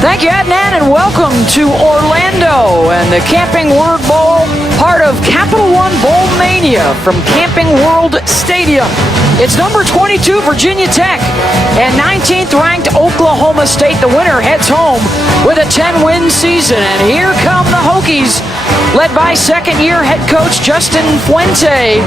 Thank you, Adnan, and welcome to Orlando and the Camping World Bowl, part of Capital One Bowl Mania from Camping World Stadium. It's number 22, Virginia Tech, and 19th ranked Oklahoma State. The winner heads home with a 10-win season, and here come the Hokies, led by second-year head coach Justin Fuente.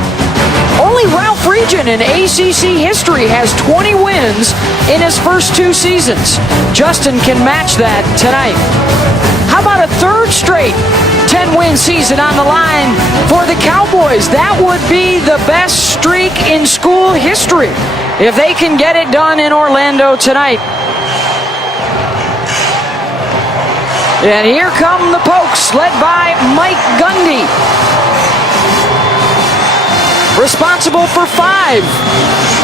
Only Ralph Regent in ACC history has 20 wins in his first 2 seasons. Justin can match that tonight. How about a third straight 10-win season on the line for the Cowboys? That would be the best streak in school history if they can get it done in Orlando tonight. And here come the Pokes, led by Mike Gundy. Responsible for 5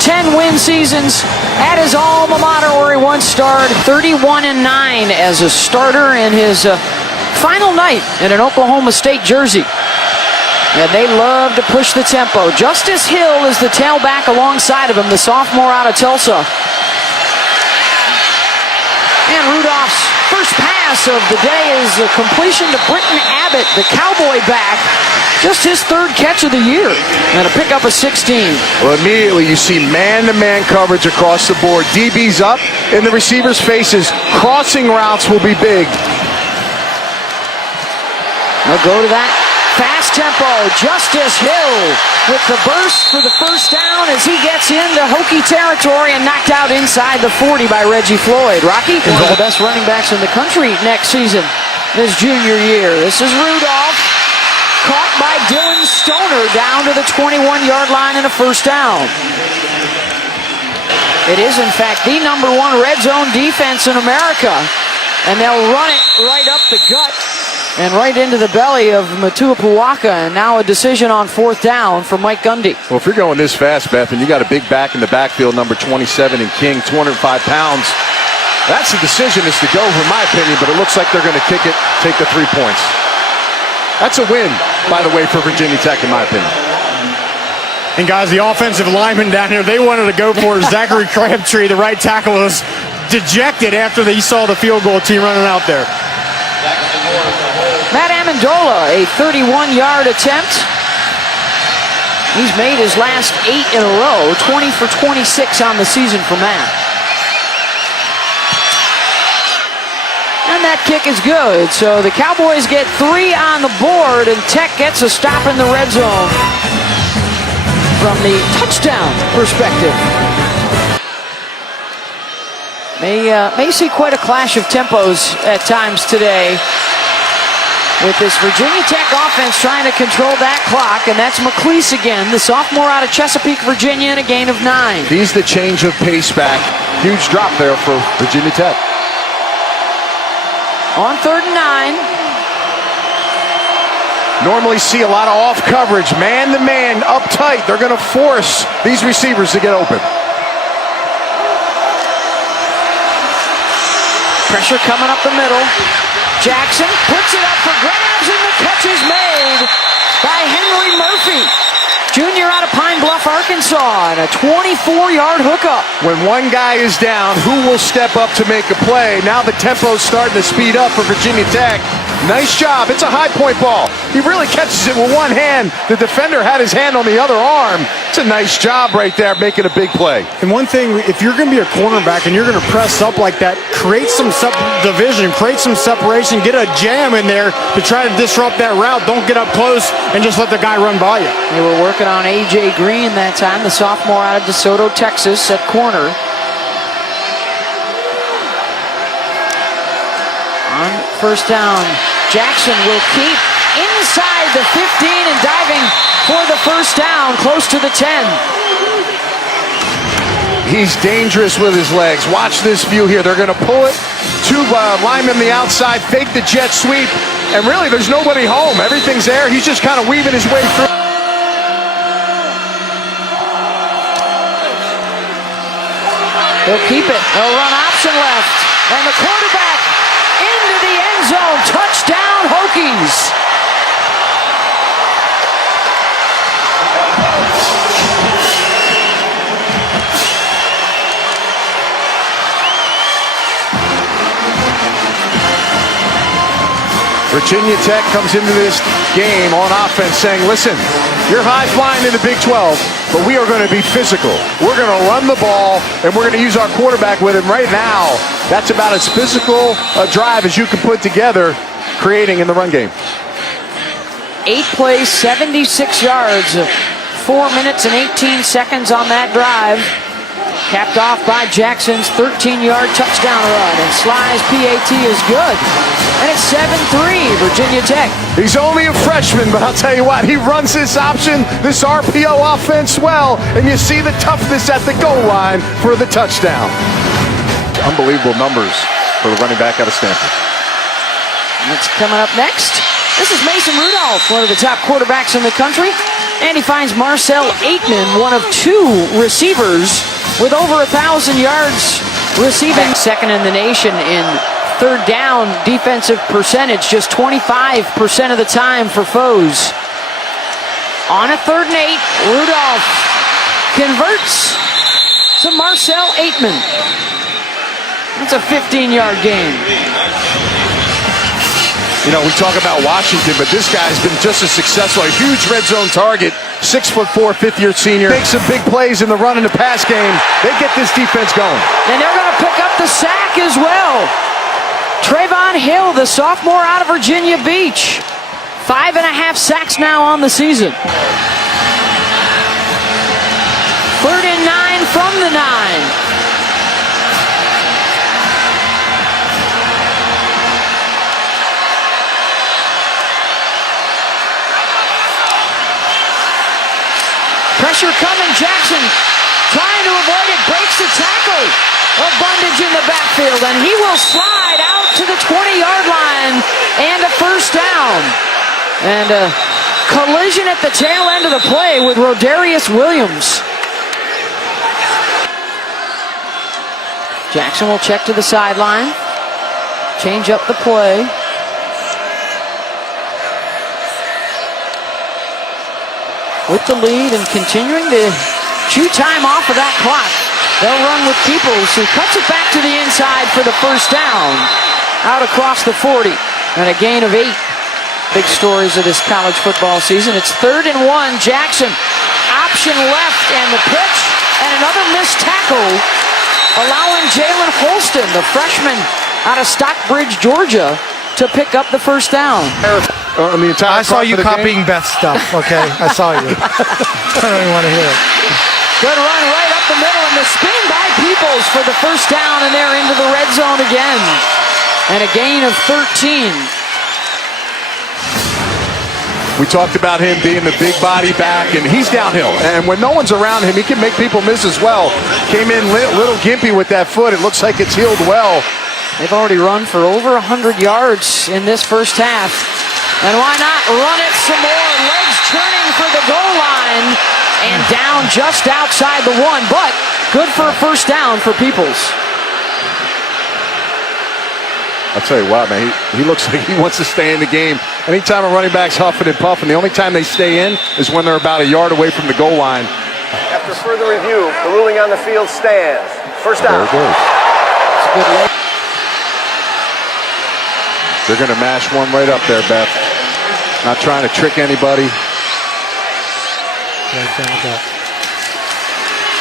10-win seasons at his alma mater where he once starred, 31-9 as a starter in his final night in an Oklahoma State jersey. And they love to push the tempo. Justice Hill is the tailback alongside of him, the sophomore out of Tulsa. And Rudolph's first pass of the day is a completion to Britton Abbott, the Cowboy back. Just his 3rd catch of the year, and a pickup of 16. Well, immediately you see man-to-man coverage across the board. DB's up in the receiver's faces. Crossing routes will be big. They'll go to that fast tempo. Justice Hill with the burst for the first down as he gets into Hokie territory and knocked out inside the 40 by Reggie Floyd. Rocky, one of the best running backs in the country next season, his junior year. This is Rudolph. Caught by Dylan Stoner down to the 21-yard line and a first down. It is, in fact, the number 1 red zone defense in America. And they'll run it right up the gut and right into the belly of Matua Puwaka. And now a decision on 4th down for Mike Gundy. Well, if you're going this fast, Beth, and you got a big back in the backfield, number 27 in King, 205 pounds, that's the decision is to go, in my opinion, but it looks like they're going to kick it, take the 3 points. That's a win, by the way, for Virginia Tech, in my opinion. And guys, the offensive lineman down here, they wanted to go for Zachary Crabtree. The right tackle was dejected after he saw the field goal team running out there. Matt Amendola, a 31-yard attempt. He's made his last 8 in a row, 20 for 26 on the season for Matt. And that kick is good. So the Cowboys get 3 on the board, and Tech gets a stop in the red zone from the touchdown perspective. May see quite a clash of tempos at times today with this Virginia Tech offense trying to control that clock, and that's McLeese again, the sophomore out of Chesapeake, Virginia, and a gain of 9. He's the change of pace back. Huge drop there for Virginia Tech. On 3rd and 9. Normally see a lot of off coverage, man-to-man, up tight. They're going to force these receivers to get open. Pressure coming up the middle. Jackson puts it up for grabs, and the catch is made by Henry Murphy, junior out of Pine Bluff, Arkansas, and a 24-yard hookup. When one guy is down, who will step up to make a play? Now the tempo's starting to speed up for Virginia Tech. Nice job. It's a high point ball. He really catches it with one hand. The defender had his hand on the other arm. It's a nice job right there, making a big play. And one thing, if you're going to be a cornerback and you're going to press up like that, create some division, create some separation, get a jam in there to try to disrupt that route. Don't get up close and just let the guy run by you. They were working on A.J. Green that time, the sophomore out of DeSoto, Texas, at corner. On 1st down, Jackson will keep inside the 15 and diving for the 1st down, close to the 10. He's dangerous with his legs. Watch this view here. They're going to pull it. 2 linemen on the outside, fake the jet sweep, and really there's nobody home. Everything's there. He's just kind of weaving his way through. They'll keep it. They'll run option left. And the quarterback into the end zone. Touchdown, Hokies. Virginia Tech comes into this game on offense saying, listen, you're high flying in the Big 12, but we are going to be physical. We're going to run the ball, and we're going to use our quarterback with him. Right now, that's about as physical a drive as you can put together, creating in the run game. 8 plays, 76 yards, 4 minutes and 18 seconds on that drive. Capped off by Jackson's 13-yard touchdown run. And Sly's PAT is good. And it's 7-3, Virginia Tech. He's only a freshman, but I'll tell you what, he runs this option, this RPO offense well, and you see the toughness at the goal line for the touchdown. Unbelievable numbers for the running back out of Stanford. What's coming up next? This is Mason Rudolph, one of the top quarterbacks in the country. And he finds Marcel Aitman, one of 2 receivers with over 1,000 yards receiving. Second in the nation in third down defensive percentage, just 25% of the time for foes. On a 3rd and 8, Rudolph converts to Marcel Aitman. It's a 15-yard gain. You know, we talk about Washington, but this guy's been just as successful. A huge red zone target. 6'4", 5th-year senior. Makes some big plays in the run and the pass game. They get this defense going. And they're going to pick up the sack as well. Trayvon Hill, the sophomore out of Virginia Beach. 5.5 sacks now on the season. 3rd and 9 from the 9. Pressure coming, Jackson trying to avoid it, breaks the tackle. Abundage in the backfield, and he will slide out to the 20-yard line and a first down. And a collision at the tail end of the play with Rodarius Williams. Jackson will check to the sideline, change up the play. With the lead and continuing to chew time off of that clock. They'll run with Peoples, who cuts it back to the inside for the first down. Out across the 40. And a gain of 8. Big stories of this college football season. It's 3rd and 1. Jackson. Option left and the pitch. And another missed tackle. Allowing Jalen Holston, the freshman out of Stockbridge, Georgia, to pick up the first down. I saw you copying Beth's stuff, okay? I saw you. I don't even want to hear it. Good run right up the middle, and the spin by Peoples for the first down, and they're into the red zone again. And a gain of 13. We talked about him being the big body back, and he's downhill. And when no one's around him, he can make people miss as well. Came in little gimpy with that foot. It looks like it's healed well. They've already run for over 100 yards in this first half. And why not run it some more? Legs churning for the goal line. And down just outside the 1. But good for a first down for Peoples. I'll tell you what, man. He looks like he wants to stay in the game. Anytime a running back's huffing and puffing, the only time they stay in is when they're about a yard away from the goal line. After further review, the ruling on the field stands. First down. There it goes. It's a good leg. They're going to mash one right up there, Beth. Not trying to trick anybody.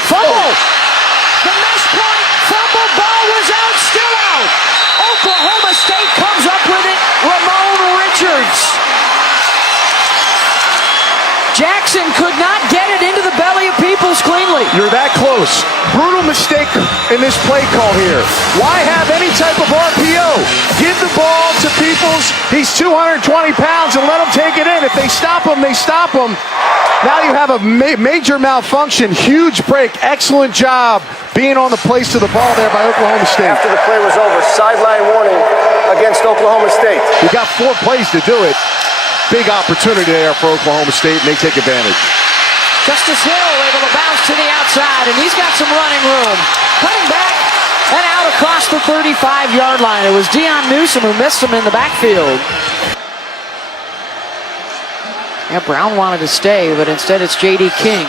Fumble! The mesh point, fumble, ball was out, still out. Oklahoma State comes up with it, Ramon Richards. Jackson could not get it into the belly of Peoples cleanly. You're that close. Brutal mistake in this play call here. Why have any type of RPO? Give the ball to Peoples. He's 220 pounds and let him take it in. If they stop him, they stop him. Now you have a major malfunction. Huge break. Excellent job being on the place to the ball there by Oklahoma State. After the play was over, sideline warning against Oklahoma State. You got 4 plays to do it. Big opportunity there for Oklahoma State, and they take advantage. Justice Hill able to bounce to the outside, and he's got some running room. Cutting back and out across the 35-yard line. It was Deion Newsom who missed him in the backfield. Yeah, Brown wanted to stay, but instead it's J.D. King.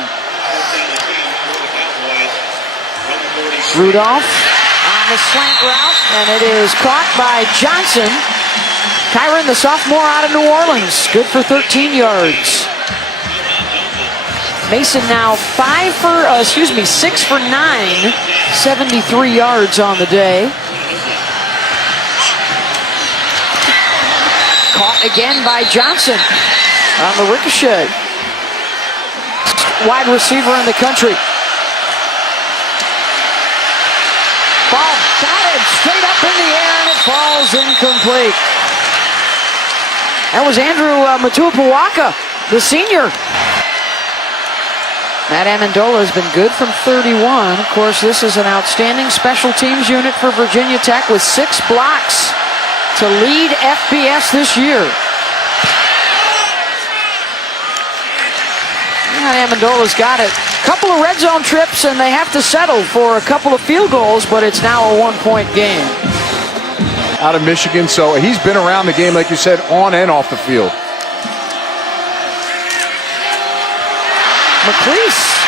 Rudolph on the slant route, and it is caught by Johnson. Kyron, the sophomore out of New Orleans, good for 13 yards. Mason now 6 for 9, 73 yards on the day. Caught again by Johnson on the ricochet. Wide receiver in the country. Ball batted straight up in the air, and it falls incomplete. That was Andrew Matuapuaka, the senior. Matt Amendola has been good from 31. Of course, this is an outstanding special teams unit for Virginia Tech with 6 blocks to lead FBS this year. And Amendola's got it. Couple of red zone trips, and they have to settle for a couple of field goals, but it's now a 1-point game. Out of Michigan, so he's been around the game, like you said, on and off the field. McLeese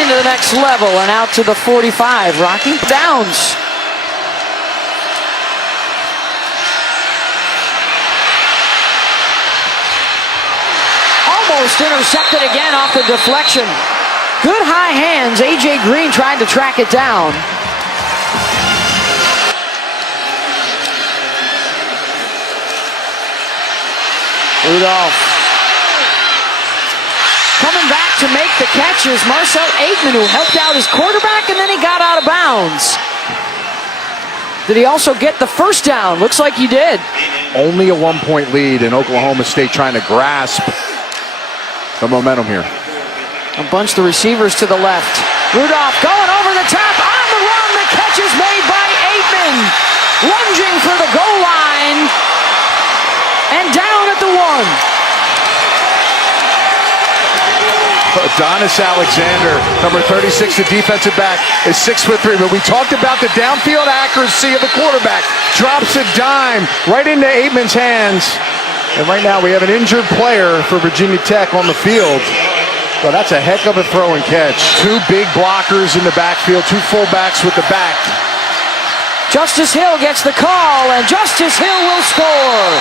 into the next level and out to the 45. Rocky Downs. Almost intercepted again off the deflection. Good high hands. A.J. Green tried to track it down. Rudolph coming back to make the catch is Marcel Aitman, who helped out his quarterback, and then he got out of bounds. Did he also get the first down? Looks like he did. Only a 1-point lead, in Oklahoma State trying to grasp the momentum here. A bunch of the receivers to the left. Rudolph going over the top, on the run. The catch is made by Aitman. Lunging for the goal line. And down at the 1. Adonis Alexander, number 36, the defensive back, is 6'3", but we talked about the downfield accuracy of the quarterback. Drops a dime right into Aitman's hands. And right now we have an injured player for Virginia Tech on the field. Well, that's a heck of a throw and catch. 2 big blockers in the backfield, 2 fullbacks with the back. Justice Hill gets the call, and Justice Hill will score.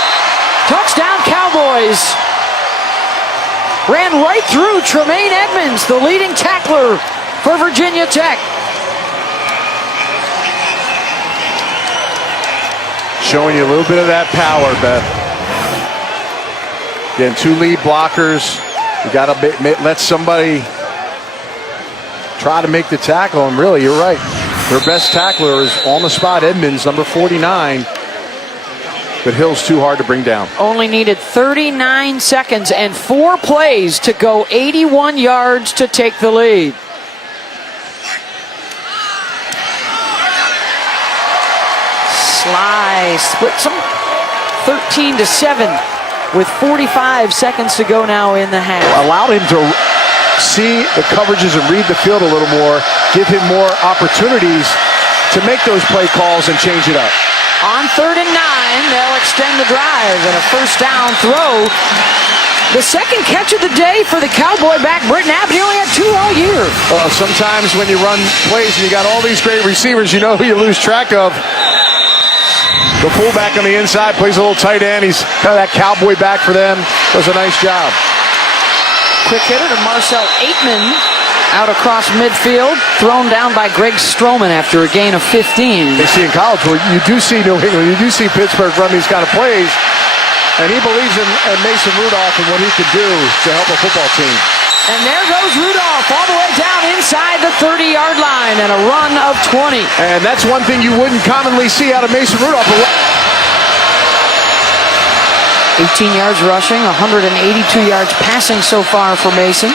Touchdown Cowboys. Ran right through Tremaine Edmonds, the leading tackler for Virginia Tech. Showing you a little bit of that power, Beth. Again, 2 lead blockers. You got to let somebody try to make the tackle, and really, you're right. Their best tackler is on the spot, Edmonds, number 49. But Hill's too hard to bring down. Only needed 39 seconds and 4 plays to go 81 yards to take the lead. Sly splits them 13-7 with 45 seconds to go now in the half. Allowed him to see the coverages and read the field a little more, give him more opportunities to make those play calls and change it up. On 3rd and 9, they'll extend the drive and a first down throw. The second catch of the day for the Cowboy back, Britton Abbott. He only had 2 all year. Well, sometimes when you run plays and you got all these great receivers, you know who you lose track of. The fullback on the inside plays a little tight end. He's kind of that Cowboy back for them. Does a nice job. Quick hitter to Marcel Aitman. Out across midfield, thrown down by Greg Stroman after a gain of 15. They see in college where you do see New England, you do see Pittsburgh run these kind of plays, and he believes in Mason Rudolph and what he can do to help a football team. And there goes Rudolph all the way down inside the 30-yard line and a run of 20. And that's one thing you wouldn't commonly see out of Mason Rudolph. 18 yards rushing, 182 yards passing so far for Mason.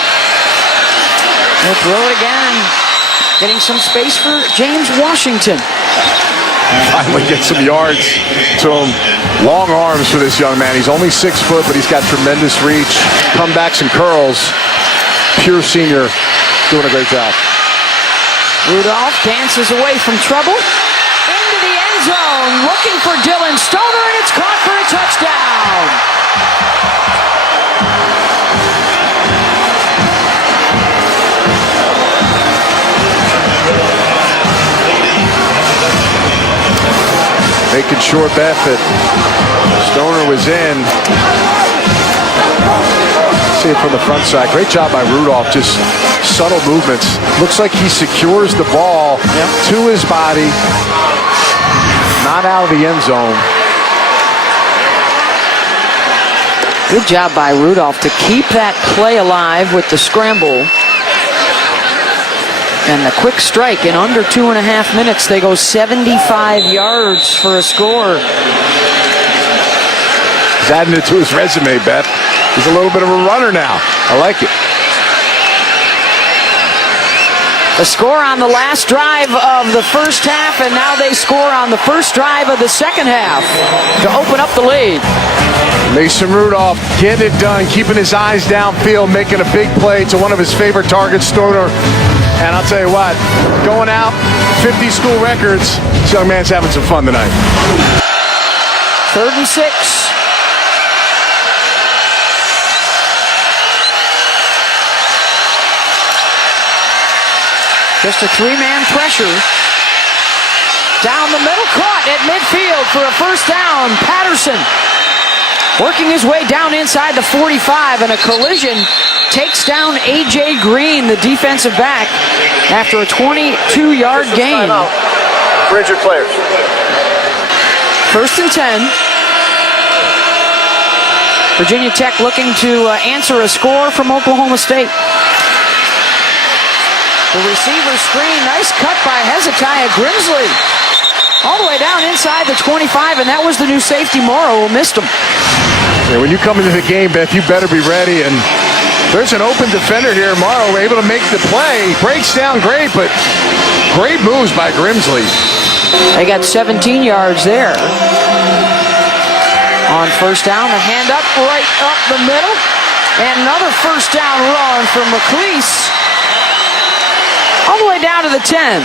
He'll throw it again. Getting some space for James Washington. Finally get some yards to him. Long arms for this young man. He's only 6 foot, but he's got tremendous reach. Comebacks and curls. Pure senior. Doing a great job. Rudolph dances away from trouble. Into the end zone. Looking for Dylan Stoner, and it's caught for a touchdown. Making sure, Beth, that Stoner was in. See it from the front side. Great job by Rudolph. Just subtle movements. Looks like he secures the ball to his body. Not out of the end zone. Good job by Rudolph to keep that play alive with the scramble. And the quick strike in under 2.5 minutes. They go 75 yards for a score. He's adding it to his resume, Beth. He's a little bit of a runner now. I like it. The score on the last drive of the first half, and now they score on the first drive of the second half to open up the lead. Mason Rudolph getting it done, keeping his eyes downfield, making a big play to one of his favorite targets, Stoner. And I'll tell you what, going out, 50 school records, this young man's having some fun tonight. 3rd and 6. Just a 3-man pressure. Down the middle, caught at midfield for a first down. Patterson working his way down inside the 45, and a collision takes down A.J. Green, the defensive back, after a 22-yard gain. For injured players. 1st and 10. Virginia Tech looking to answer a score from Oklahoma State. The receiver screen, nice cut by Hezekiah Grimsley. All the way down inside the 25, and that was the new safety, Morrow, who missed him. Yeah, when you come into the game, Beth, you better be ready. And there's an open defender here. Morrow able to make the play. Breaks down great, but great moves by Grimsley. They got 17 yards there. On first down, the hand up right up the middle. And another first down run from McLeese. All the way down to the 10.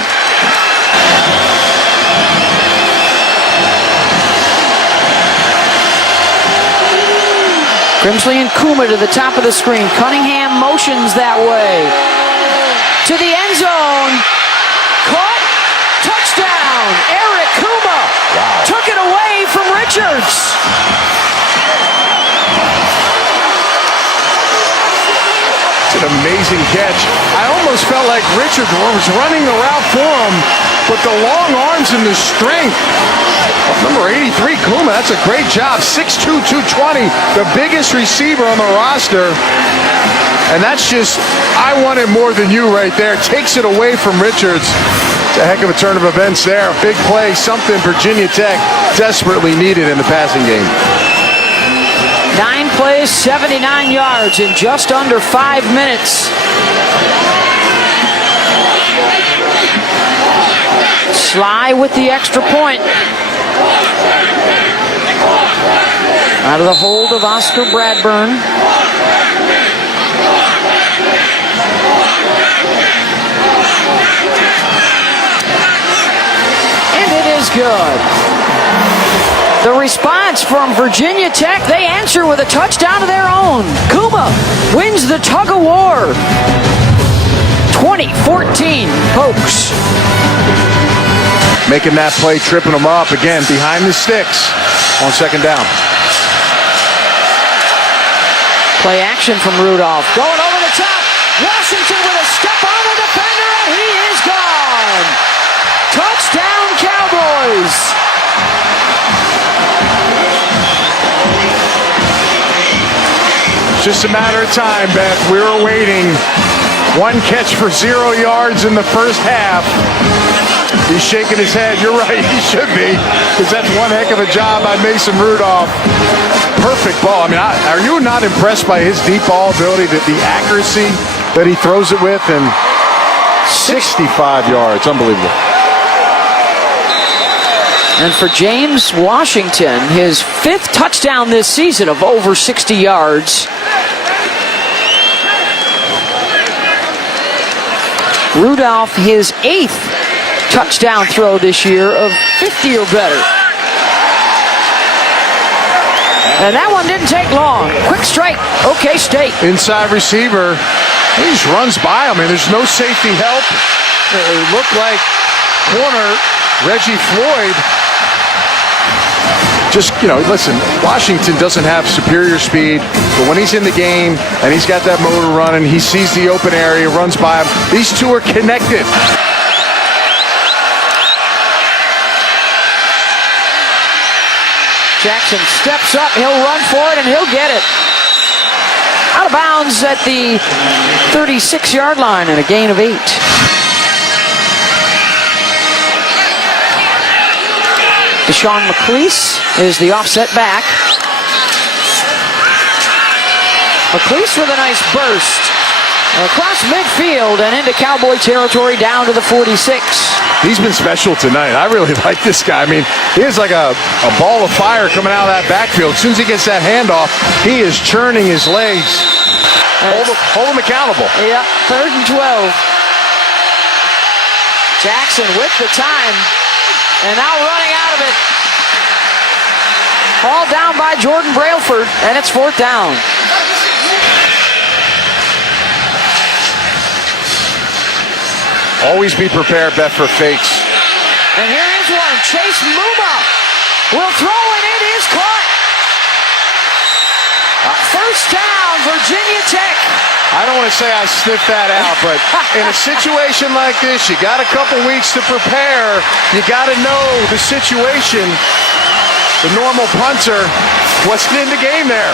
Grimsley and Kuma to the top of the screen. Cunningham motions that way. To the end zone. Caught. Touchdown. Eric Kuma took it away from Richards. It's an amazing catch. I almost felt like Richards was running the route for him, but the long arms and the strength. Number 83, Kuma, that's a great job. 6'2", 220, the biggest receiver on the roster. And that's just, I want it more than you right there. Takes it away from Richards. It's a heck of a turn of events there. Big play, something Virginia Tech desperately needed in the passing game. 9 plays, 79 yards in just under 5 minutes. Sly with the extra point. Out of the hold of Oscar Bradburn. And it is good. The response from Virginia Tech, they answer with a touchdown of their own. Kuma wins the tug of war. 20-14 Pokes. Making that play, tripping them up again behind the sticks on second down. Play action from Rudolph. Going over the top. Washington with a step on the defender, and he is gone. Touchdown Cowboys. Just a matter of time, Beth. We were waiting. One catch for 0 yards in the first half. He's shaking his head. You're right, he should be, because that's one heck of a job by Mason Rudolph. Perfect ball. I mean, are you not impressed by his deep ball ability, the accuracy that he throws it with? And 65 yards. Unbelievable. And for James Washington, his 5th touchdown this season of over 60 yards. Rudolph, his 8th touchdown throw this year of 50 or better. And that one didn't take long. Quick strike, OK State. Inside receiver. He just runs by him, and there's no safety help. It looked like corner Reggie Floyd just, listen, Washington doesn't have superior speed, but when he's in the game and he's got that motor running, he sees the open area, runs by him. These two are connected. Jackson steps up, he'll run for it, and he'll get it. Out of bounds at the 36-yard line and a gain of 8. Deshaun McClease is the offset back. McClease with a nice burst across midfield and into Cowboy territory down to the 46. He's been special tonight. I really like this guy. I mean, he is like a ball of fire coming out of that backfield. As soon as he gets that handoff, he is churning his legs. Hold him accountable. Yeah, 3rd and 12. Jackson with the time. And now running out of it. Ball down by Jordan Brailford, and it's 4th down. Always be prepared, Beth, for fakes. And here is one. Chase Muma will throw, and it is caught. First down, Virginia Tech. I don't want to say I sniffed that out, but in a situation like this, you got a couple weeks to prepare. You got to know the situation. The normal punter wasn't in the game there.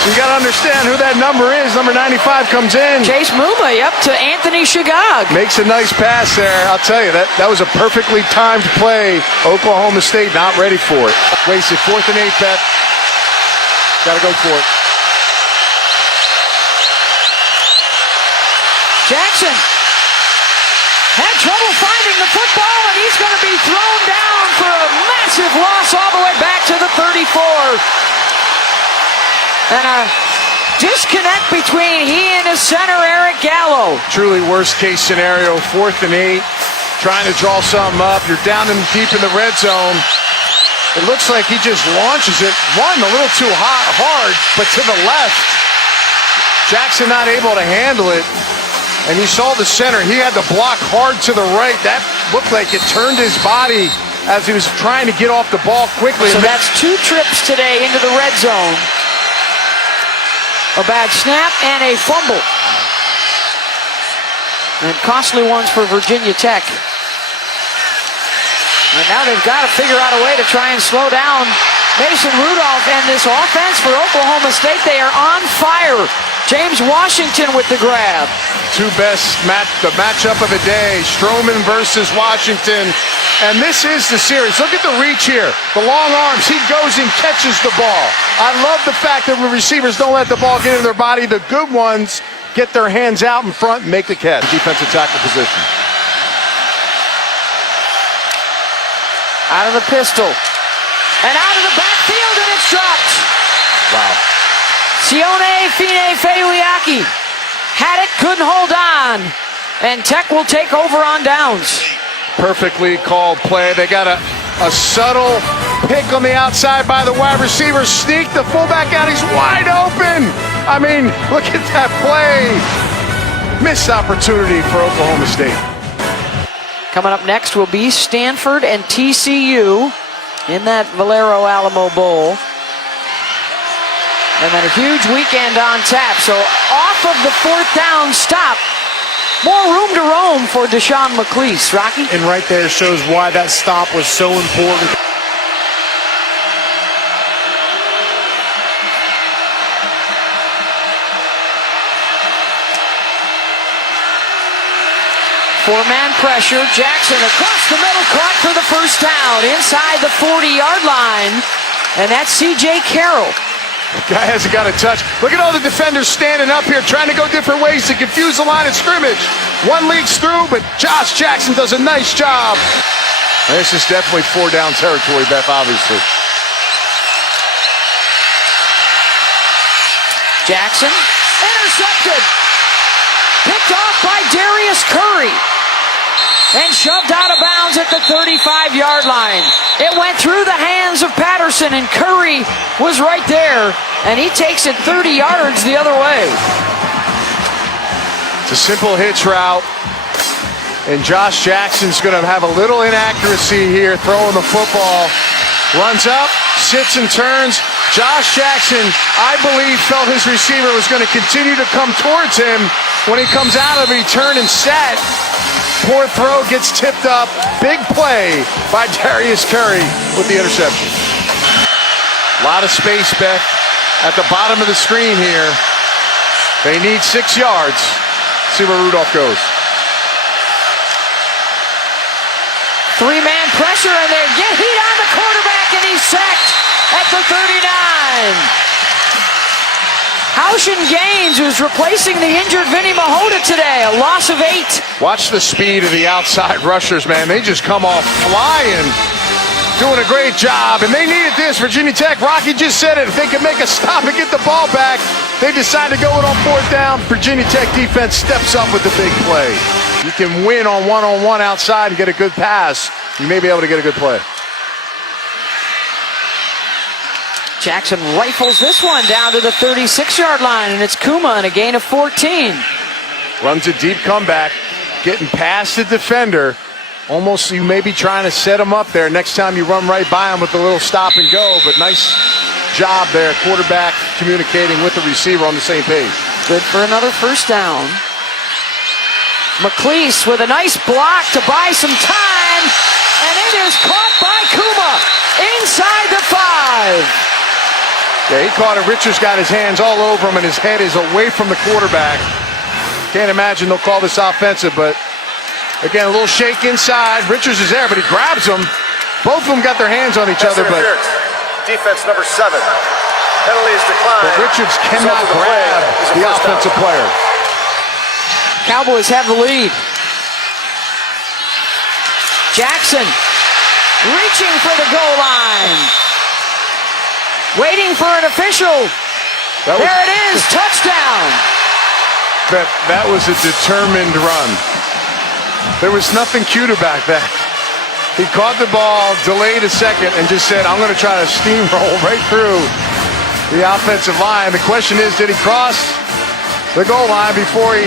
So you got to understand who that number is. Number 95 comes in. Chase Muma up to Anthony Shagag. Makes a nice pass there. I'll tell you, that was a perfectly timed play. Oklahoma State not ready for it. Wasted 4th and 8, Beth. Got to go for it. Jackson had trouble finding the football, and he's going to be thrown down for a massive loss all the way back to the 34. And a disconnect between he and his center, Eric Gallo. Truly worst case scenario, 4th and 8, trying to draw something up. You're down in deep in the red zone. It looks like he just launches it. One, a little too hard, but to the left. Jackson not able to handle it. And you saw the center. He had to block hard to the right. That looked like it turned his body as he was trying to get off the ball quickly. So that's 2 trips today into the red zone. A bad snap and a fumble. And costly ones for Virginia Tech. And now they've got to figure out a way to try and slow down Mason Rudolph and this offense for Oklahoma State. They are on fire. James Washington with the grab. The matchup of the day, Stroman versus Washington. And this is the series. Look at the reach here. The long arms. He goes and catches the ball. I love the fact that the receivers don't let the ball get in their body. The good ones get their hands out in front and make the catch. Defensive tackle position. Out of the pistol. And out of the backfield, and it's dropped. Wow. Sione Fine Feuiaki had it, couldn't hold on. And Tech will take over on downs. Perfectly called play. They got a subtle pick on the outside by the wide receiver. Sneak the fullback out. He's wide open. I mean, look at that play. Missed opportunity for Oklahoma State. Coming up next will be Stanford and TCU in that Valero Alamo Bowl. And then a huge weekend on tap. So off of the 4th down stop, more room to roam for Deshaun McClease. Rocky? And right there shows why that stop was so important. Four-man pressure. Jackson across the middle, caught for the first down inside the 40-yard line. And that's C.J. Carroll. Guy hasn't got a touch. Look at all the defenders standing up here trying to go different ways to confuse the line of scrimmage. One leaks through, but Josh Jackson does a nice job. And this is definitely 4-down territory, Beth, obviously. Jackson intercepted. Picked off by Darius Curry. And shoved out of bounds at the 35-yard line. It went through the hands of Patterson, and Curry was right there, and he takes it 30 yards the other way. It's a simple hitch route, and Josh Jackson's going to have a little inaccuracy here throwing the football. Runs up, shifts and turns. Josh Jackson, I believe, felt his receiver was going to continue to come towards him. When he comes out of it, he turned and sat. Poor throw gets tipped up. Big play by Darius Curry with the interception. A lot of space, Beth, at the bottom of the screen here. They need 6 yards. See where Rudolph goes. 3-man pressure, and they get heat on the quarterback, and he's sacked at the 39. Houchen Gaines, who's replacing the injured Vinny Mahota today, a loss of 8. Watch the speed of the outside rushers, man. They just come off flying, doing a great job, and they needed this. Virginia Tech, Rocky just said it. If they could make a stop and get the ball back, they decide to go it on 4th down. Virginia Tech defense steps up with the big play. You can win on one-on-one outside and get a good pass. You may be able to get a good play. Jackson rifles this one down to the 36-yard line, and it's Kuma and a gain of 14. Runs a deep comeback, getting past the defender. Almost you may be trying to set him up there. Next time you run right by him with a little stop and go, but nice job there. Quarterback communicating with the receiver on the same page. Good for another first down. McLeese with a nice block to buy some time, and it is caught by Kuma inside the 5. Yeah, he caught it. Richards got his hands all over him, and his head is away from the quarterback. Can't imagine they'll call this offensive, but again, a little shake inside. Richards is there, but he grabs him. Both of them got their hands on each other, but defense number 7. Penalty is declined. But Richards cannot grab the offensive player. Cowboys have the lead. Jackson reaching for the goal line. Waiting for an official. There it is, touchdown. That was a determined run. There was nothing cute about that. He caught the ball, delayed a second, and just said, I'm going to try to steamroll right through the offensive line. The question is, did he cross the goal line before he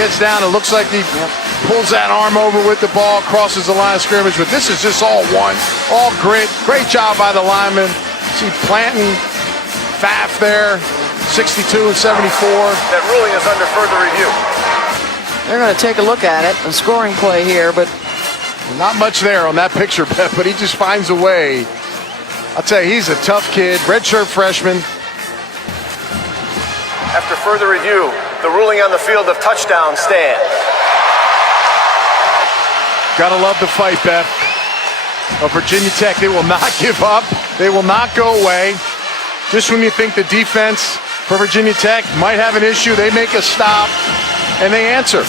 gets down? It looks like he pulls that arm over with the ball, crosses the line of scrimmage, but this is just all one, all grit. Great job by the lineman. See Planton, Pfaff there, 62 and 74. That ruling is under further review. They're going to take a look at it, a scoring play here, but not much there on that picture, Beth, but he just finds a way. I'll tell you, he's a tough kid, redshirt freshman. After further review, the ruling on the field of touchdown stand. Gotta love the fight, Beth. Of Virginia Tech, they will not give up. They will not go away. Just when you think the defense for Virginia Tech might have an issue, they make a stop, and they answer.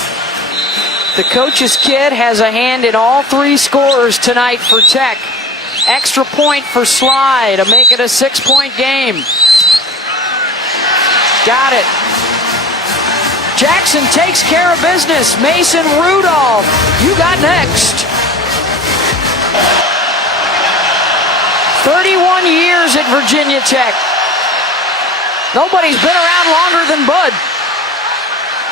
the coach's kid has a hand in all 3 scores tonight for Tech. Extra point for Sly to make it a 6-point game. Got it. Jackson takes care of business. Mason Rudolph, you got next. 31 years at Virginia Tech. Nobody's been around longer than Bud.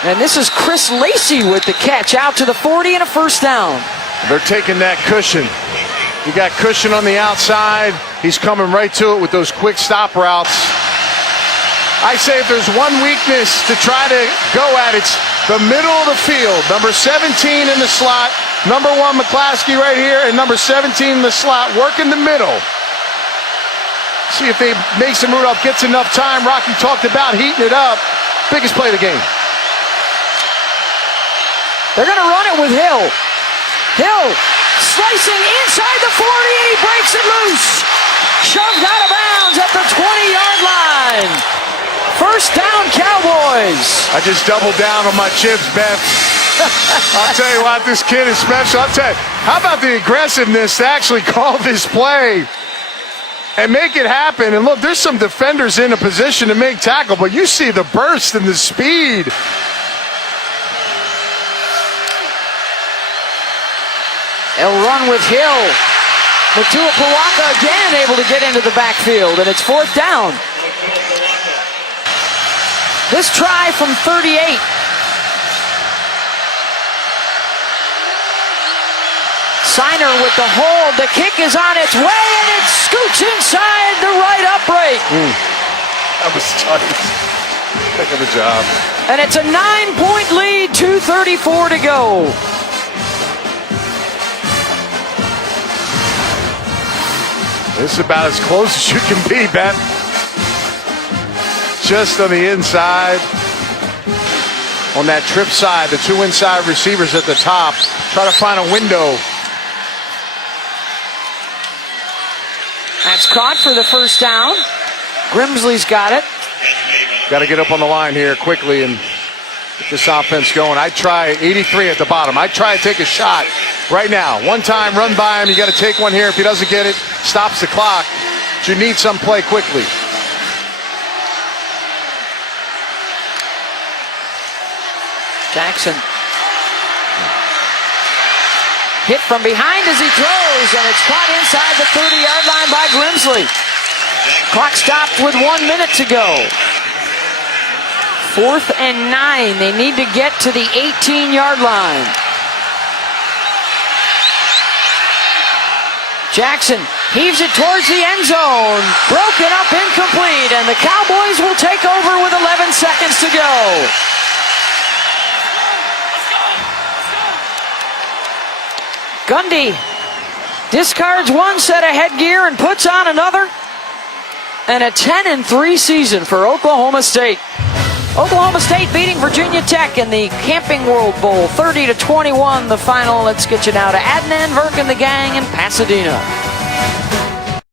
And this is Chris Lacey with the catch out to the 40 and a first down. They're taking that cushion. You got cushion on the outside. He's coming right to it with those quick stop routes. I say if there's one weakness to try to go at, it's the middle of the field. Number 17 in the slot, number 1 McClaskey right here, and number 17 in the slot. Work in the middle. See if Mason Rudolph gets enough time. Rocky talked about heating it up. Biggest play of the game. They're going to run it with Hill. Hill slicing inside the 40, and he breaks it loose. Shoved out of bounds at the 20-yard line. First down, Cowboys. I just doubled down on my chips, Beth. I'll tell you what, this kid is special. I'll tell you, how about the aggressiveness to actually call this play and make it happen? And look, there's some defenders in a position to make tackle, but you see the burst and the speed. They'll run with Hill. Matua Puwaka again able to get into the backfield, and it's 4th down. This try from 38. Signer with the hold. The kick is on its way, and it scoots inside the break. That was tight. Heck of a job. And it's a 9-point lead, 2:34 to go. This is about as close as you can be, Ben. Just on the inside. On that trip side, the two inside receivers at the top. Try to find a window. That's caught for the first down. Grimsley's got it. Got to get up on the line here quickly and get this offense going. I try 83 at the bottom. I try to take a shot right now. One time, run by him. You got to take one here. If he doesn't get it, stops the clock. But you need some play quickly. Jackson. Hit from behind as he throws, and it's caught inside the 30-yard line by Grimsley. Clock stopped with 1 minute to go. 4th and 9. They need to get to the 18-yard line. Jackson heaves it towards the end zone. Broken up, incomplete, and the Cowboys will take over with 11 seconds to go. Gundy discards one set of headgear and puts on another. And a 10-3 season for Oklahoma State. Oklahoma State beating Virginia Tech in the Camping World Bowl, 30-21 the final. Let's get you now to Adnan Virk and the gang in Pasadena.